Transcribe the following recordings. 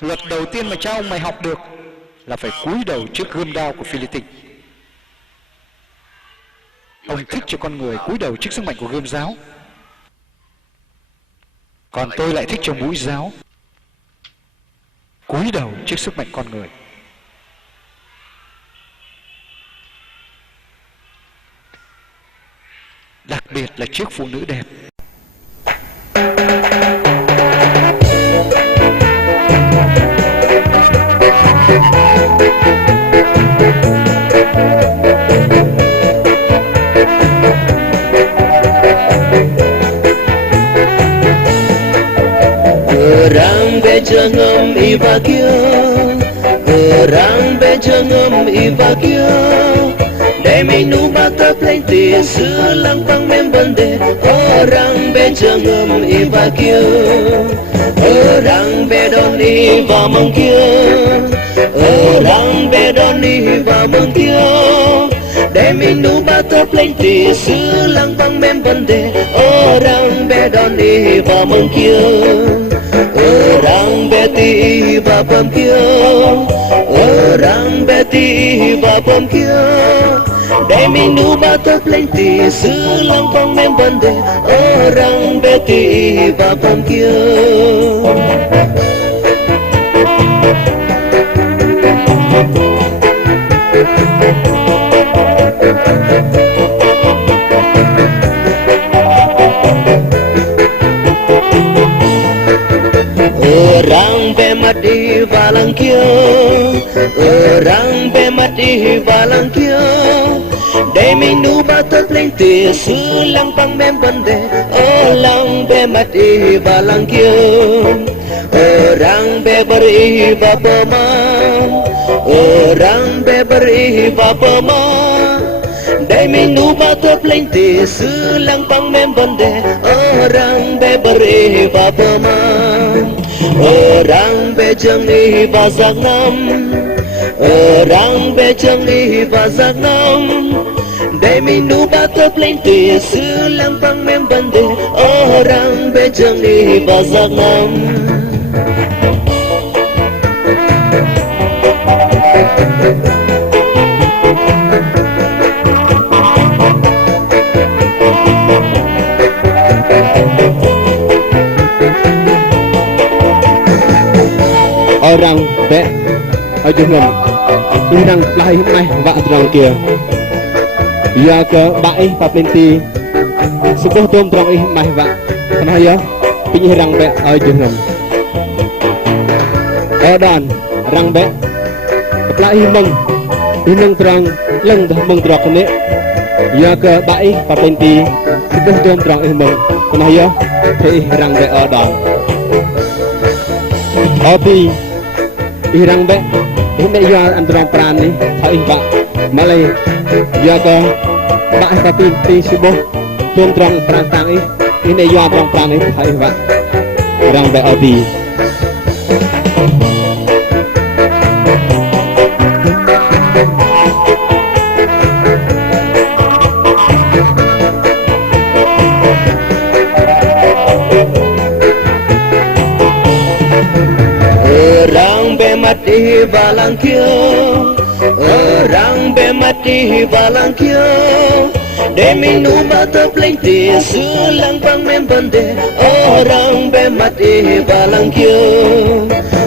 luật đầu tiên mà cha ông mày học được là phải cúi đầu trước gươm đao của Philippines. Ông thích cho con người cúi đầu trước sức mạnh của gươm giáo, còn tôi lại thích cho mũi giáo cúi đầu trước sức mạnh con người. Đặc biệt là trước phụ nữ đẹp. Orang bejangam ibagyo, orang bejangam ibagyo. Demi nu bata plenty sulang pang membande. Orang bejangam ibagyo, orang bedoni vamangyo, orang bedoni vamangyo. Demi nu bata plenty sulang pang membande. Orang bedoni vamangyo. Orang beti babam kia, orang beti babam kia. Demi nu bata plenty sulang pang membande. Orang beti babam kia. Orang bemati valang kia, orang bemati valang kia. Demi nu bata plenty sulang pang membande. Orang bemati valang kia, orang beberi bapama, orang beberi bapama. Demi nu bata plenty sulang pang membande. Orang beberi bapama. Orang bejang ni bazak nam, orang bejang ni bazak nam. Demi nu bata plenty sulang pang membande. Orang bejang ni bazak nam. Orang be aja ngam irang lai mai vạ trong kia ya ke bai papenti sebuah tom trong mai vạ kana ya pin rang be aja ngam dan rang be lai meng inang terang leng dah meng trok ne ya ke bai papenti sebuah tom trong meng kana ya thei rang be dan opi irang be ini ya antara peran ni hai pak malai ya ko pak tapi ti sibo tuang trong peran tang ini ya trong peran ni hai pak irang be obi mati balang kia, orang bemati balang kia. Demi nu bata plenty sulang pang membande. Orang bemati balang kia,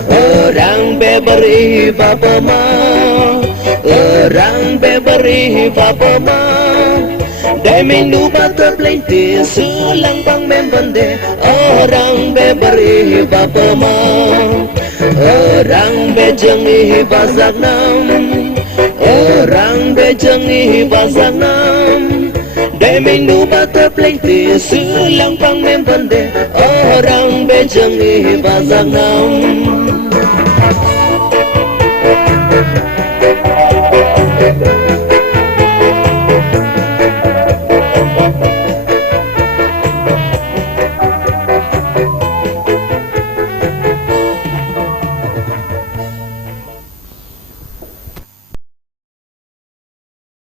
orang beberi bapama, orang beberi bapama. Demi nu bata plenty sulang pang membande. Orang beberi bapama. Orang bejang ni bazak nam, orang bejang ni bazak nam. Demi nu bata plenty sulang pang membande. Orang bejang ni bazak nam.